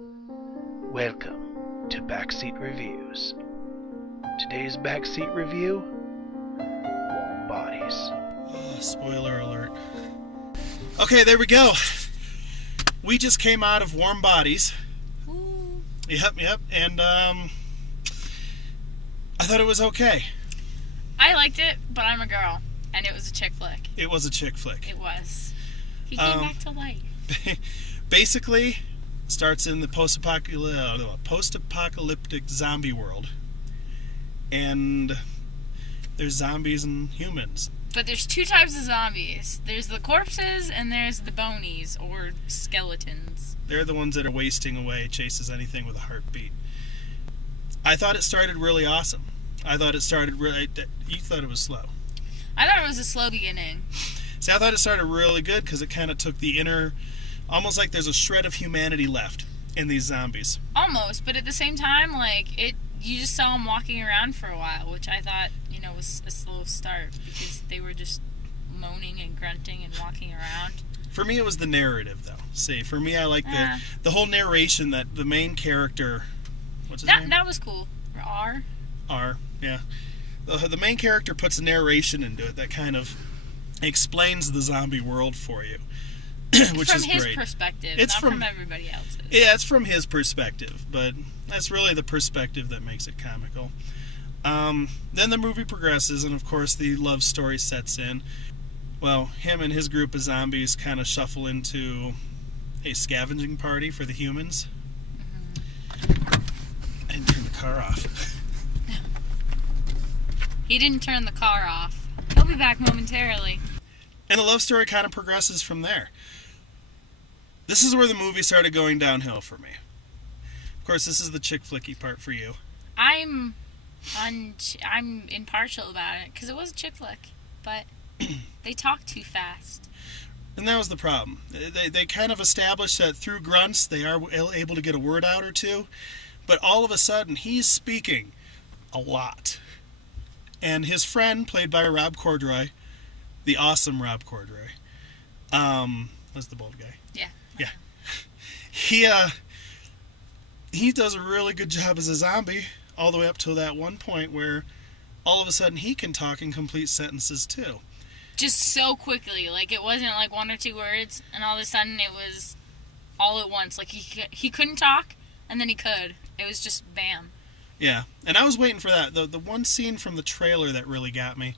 Welcome to Backseat Reviews. Today's Backseat review, Warm Bodies. Oh, spoiler alert. Okay, there we go. We just came out of Warm Bodies. Ooh. Yep, and I thought it was okay. I liked it, but I'm a girl, and it was a chick flick. It was a chick flick. It was. He came back to life. Basically, starts in the post-apocalyptic zombie world, and there's zombies and humans. But there's two types of zombies. There's the corpses, and there's the bonies, or skeletons. They're the ones that are wasting away, chases anything with a heartbeat. I thought it started really awesome. I thought it started really... You thought it was slow. I thought it was a slow beginning. See, I thought it started really good because it kind of took the inner... Almost like there's a shred of humanity left in these zombies. Almost, but at the same time, you just saw them walking around for a while, which I thought, was a slow start because they were just moaning and grunting and walking around. For me, it was the narrative, though. See, for me, I like the whole narration that the main character... What's his name? That was cool. R, yeah. The main character puts a narration into it that kind of explains the zombie world for you, which is great. From his perspective, not from everybody else's. Yeah, it's from his perspective, but that's really the perspective that makes it comical. Then the movie progresses, and of course the love story sets in. Well, him and his group of zombies kind of shuffle into a scavenging party for the humans. Mm-hmm. I didn't turn the car off. He didn't turn the car off. He'll be back momentarily. And the love story kind of progresses from there. This is where the movie started going downhill for me. Of course, this is the chick flicky part for you. I'm impartial about it because it was a chick flick, but they talk too fast. And that was the problem. They kind of established that through grunts they are able to get a word out or two, but all of a sudden he's speaking a lot. And his friend, played by Rob Courdry, the awesome Rob Courdry, was the bald guy. Yeah. He does a really good job as a zombie, all the way up to that one point where all of a sudden he can talk in complete sentences too. Just so quickly, it wasn't like one or two words, and all of a sudden it was all at once. He couldn't talk, and then he could. It was just bam. Yeah, and I was waiting for that. The one scene from the trailer that really got me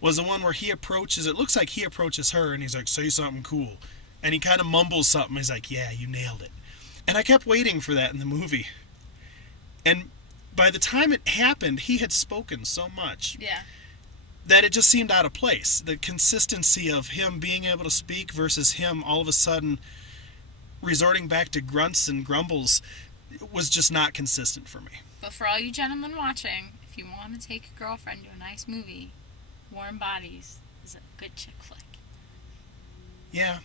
was the one where he approaches, it looks like he approaches her, and he's like, say something cool. And he kind of mumbles something. He's like, yeah, you nailed it. And I kept waiting for that in the movie. And by the time it happened, he had spoken so much that it just seemed out of place. The consistency of him being able to speak versus him all of a sudden resorting back to grunts and grumbles was just not consistent for me. But for all you gentlemen watching, if you want to take a girlfriend to a nice movie, Warm Bodies is a good chick flick. Yeah.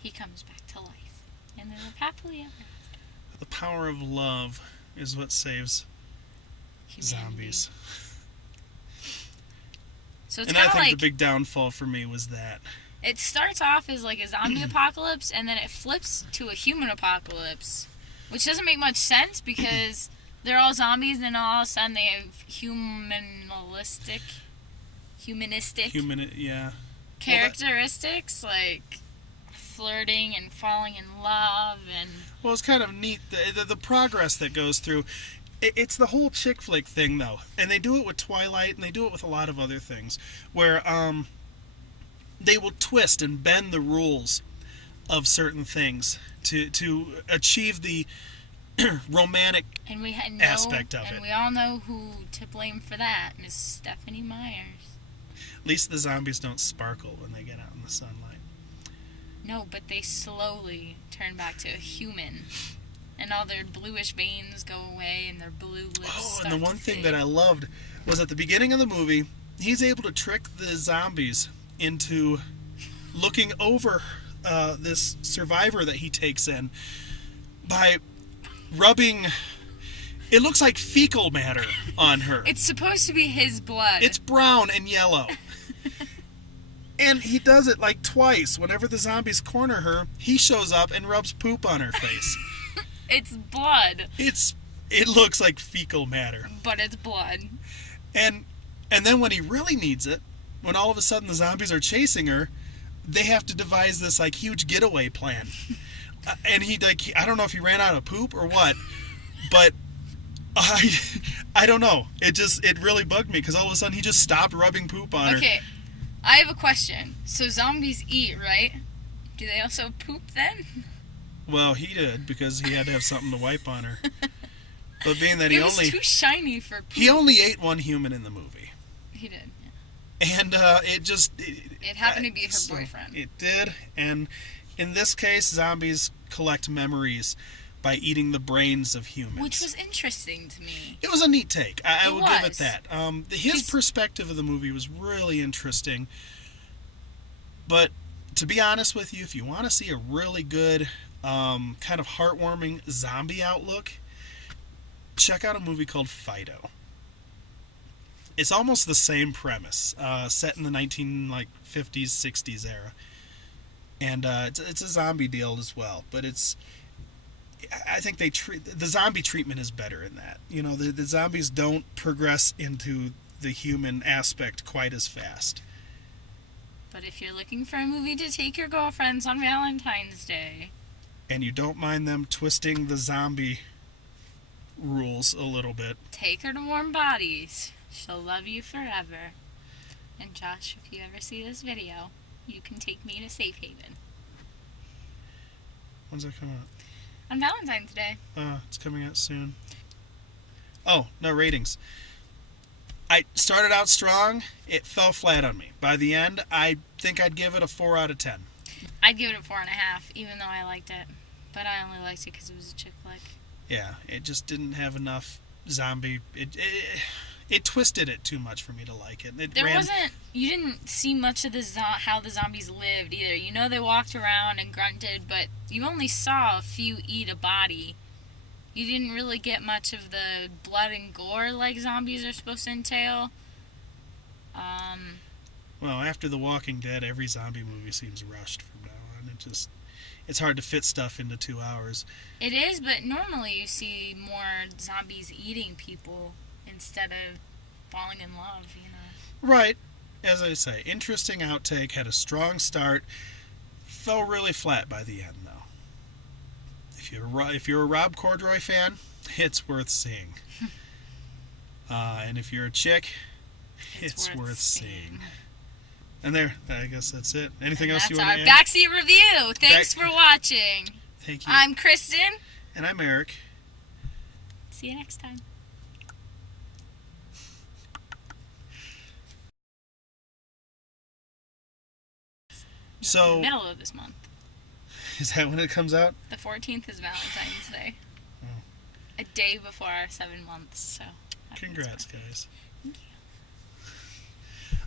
He comes back to life, and they live happily ever after. The power of love is what saves zombies. So it's and I think the big downfall for me was that. It starts off as a zombie apocalypse, and then it flips to a human apocalypse, which doesn't make much sense because they're all zombies, and all of a sudden they have humanistic characteristics, like flirting and falling in love. And well, it's kind of neat the progress that goes through. It's the whole chick flick thing, though, and they do it with Twilight, and they do it with a lot of other things, where they will twist and bend the rules of certain things to achieve the romantic aspect of it. And we all know who to blame for that, Miss Stephanie Myers. At least the zombies don't sparkle when they get out in the sunlight. No, but they slowly turn back to a human. And all their bluish veins go away, and their blue lips start to fade. And the one thing that I loved was at the beginning of the movie, he's able to trick the zombies into looking over this survivor that he takes in by rubbing... It looks like fecal matter on her. It's supposed to be his blood. It's brown and yellow. And he does it twice. Whenever the zombies corner her, he shows up and rubs poop on her face. It's blood. It looks like fecal matter. But it's blood. And then when he really needs it, when all of a sudden the zombies are chasing her, they have to devise this like huge getaway plan. And I don't know if he ran out of poop or what, but I don't know. It really bugged me because all of a sudden he just stopped rubbing poop on her. Okay, I have a question. So zombies eat, right? Do they also poop then? Well, he did because he had to have something to wipe on her. But being that it was too shiny for poop. He only ate one human in the movie. He did. Yeah. And it happened to be her boyfriend. It did, and in this case, zombies collect memories by eating the brains of humans. Which was interesting to me. It was a neat take. I will give it that. His perspective of the movie was really interesting. But to be honest with you, if you want to see a really good, kind of heartwarming zombie outlook, check out a movie called Fido. It's almost the same premise, set in the 1950s, 60s era. And it's a zombie deal as well, but I think the zombie treatment is better in that. You know, the zombies don't progress into the human aspect quite as fast. But if you're looking for a movie to take your girlfriends on Valentine's Day, and you don't mind them twisting the zombie rules a little bit, take her to Warm Bodies. She'll love you forever. And Josh, if you ever see this video, you can take me to Safe Haven. When's that coming out? On Valentine's Day. It's coming out soon. Oh, no ratings. I started out strong. It fell flat on me. By the end, I think I'd give it a 4 out of 10. I'd give it a 4.5, even though I liked it. But I only liked it because it was a chick flick. Yeah, it just didn't have enough zombie. It twisted it too much for me to like it. You didn't see much of how the zombies lived either. You know, they walked around and grunted, but you only saw a few eat a body. You didn't really get much of the blood and gore like zombies are supposed to entail. Well, after The Walking Dead, every zombie movie seems rushed from now on. It's hard to fit stuff into 2 hours. It is, but normally you see more zombies eating people instead of falling in love, you know. Right. As I say, interesting outtake, had a strong start, fell really flat by the end, though. If you're a Rob Corddry fan, it's worth seeing. And if you're a chick, it's worth seeing. And there, I guess that's it. Anything else you want to add? That's our Backseat review. Thanks for watching. Thank you. I'm Kristen. And I'm Erik. See you next time. So, middle of this month. Is that when it comes out? The 14th is Valentine's Day. Oh. A day before our 7 months, so. Congrats, guys. Thank you.